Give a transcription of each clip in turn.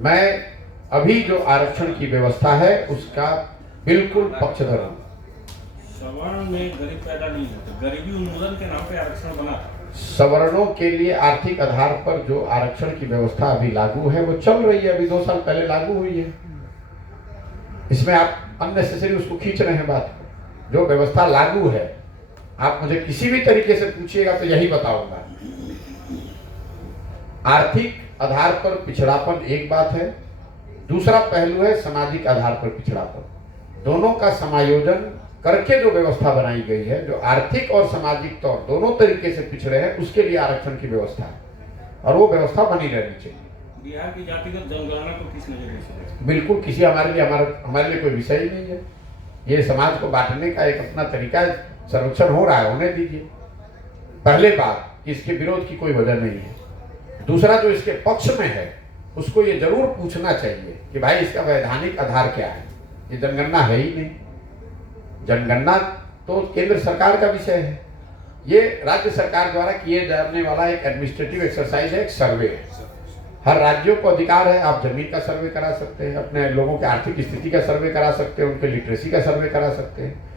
मैं अभी जो आरक्षण की व्यवस्था है उसका बिल्कुल पक्षधर हूँ। सवर्ण में गरीब पैदा नहीं होते, गरीबी उन्मूलन के नाम पे आरक्षण बना था। सवर्णों के लिए आर्थिक आधार पर जो आरक्षण की व्यवस्था अभी लागू है वो चल रही है, अभी 2 साल पहले लागू हुई है। इसमें आप अननेसेसरी उसको खींच रहे हैं बात को। जो व्यवस्था लागू है, आप मुझे किसी भी तरीके से पूछिएगा तो यही बताऊंगा। आर्थिक आधार पर पिछड़ापन एक बात है, दूसरा पहलू है सामाजिक आधार पर पिछड़ापन। दोनों का समायोजन करके जो व्यवस्था बनाई गई है, जो आर्थिक और सामाजिक तौर दोनों तरीके से पिछड़े हैं, उसके लिए आरक्षण की व्यवस्था है और वो व्यवस्था बनी रहनी चाहिए। बिहार की जातिगत जनगणना को किस नजरिए से देखते हैं? बिल्कुल किसी हमारे लिए कोई विषय ही नहीं है। ये समाज को बांटने का एक अपना तरीका है, सर्वेक्षण हो रहा है, होने दीजिए। पहले बात, इसके विरोध की कोई वजह नहीं है। दूसरा, जो इसके पक्ष में है उसको ये जरूर पूछना चाहिए कि भाई इसका वैधानिक आधार क्या है। ये जनगणना है ही नहीं। जनगणना तो केंद्र सरकार का विषय है, ये राज्य सरकार द्वारा किए जाने वाला एक एडमिनिस्ट्रेटिव एक्सरसाइज है, एक सर्वे है। हर राज्यों को अधिकार है, आप जमीन का सर्वे करा सकते हैं, अपने लोगों की आर्थिक स्थिति का सर्वे करा सकते हैं, उनके लिटरेसी का सर्वे करा सकते हैं।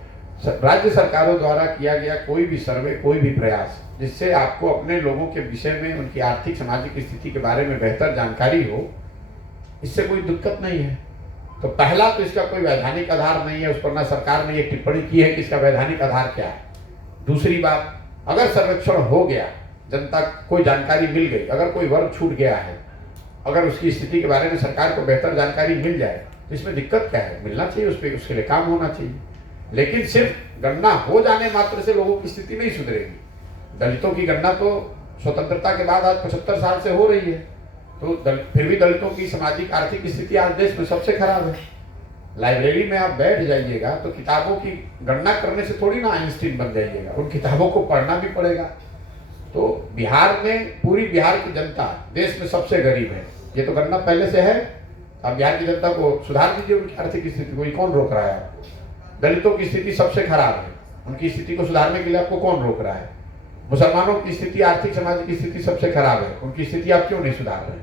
राज्य सरकारों द्वारा किया गया कोई भी सर्वे, कोई भी प्रयास जिससे आपको अपने लोगों के विषय में, उनकी आर्थिक सामाजिक स्थिति के बारे में बेहतर जानकारी हो, इससे कोई दिक्कत नहीं है। तो पहला तो इसका कोई वैधानिक आधार नहीं है, उस पर ना सरकार ने ये टिप्पणी की है कि इसका वैधानिक आधार क्या है। दूसरी बात, अगर सर्वेक्षण हो गया, जनता को कोई जानकारी मिल गई, अगर कोई वर्ग छूट गया है, अगर उसकी स्थिति के बारे में सरकार को बेहतर जानकारी मिल जाए तो इसमें दिक्कत क्या है? मिलना चाहिए, उस पर उसके लिए काम होना चाहिए। लेकिन सिर्फ गणना हो जाने मात्र से लोगों की स्थिति नहीं सुधरेगी। दलितों की गणना तो स्वतंत्रता के बाद आज 75 साल से हो रही है, तो फिर भी दलितों की सामाजिक आर्थिक स्थिति आज देश में सबसे खराब है। लाइब्रेरी में आप बैठ जाइएगा तो किताबों की गणना करने से थोड़ी ना आइंस्टीन बन जाइएगा, उन किताबों को पढ़ना भी पड़ेगा। तो बिहार में, पूरी बिहार की जनता देश में सबसे गरीब है, ये तो गणना पहले से है। अब बिहार की जनता को सुधार दीजिए, उनकी आर्थिक स्थिति को, कौन रोक रहा है? दलितों की स्थिति सबसे खराब है, उनकी स्थिति को सुधारने के लिए आपको कौन रोक रहा है? मुसलमानों की स्थिति, आर्थिक सामाजिक स्थिति सबसे खराब है, उनकी स्थिति आप क्यों नहीं सुधार रहे?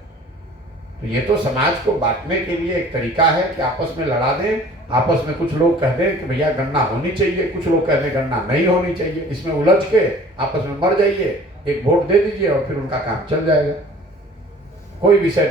तो ये तो समाज को बांटने के लिए एक तरीका है कि आपस में लड़ा दें, आपस में कुछ लोग कह दें कि भैया गणना होनी चाहिए, कुछ लोग कह दें गणना नहीं होनी चाहिए। इसमें उलझ के आपस में मर जाइए, एक वोट दे दीजिए और फिर उनका काम चल जाएगा। कोई विषय नहीं।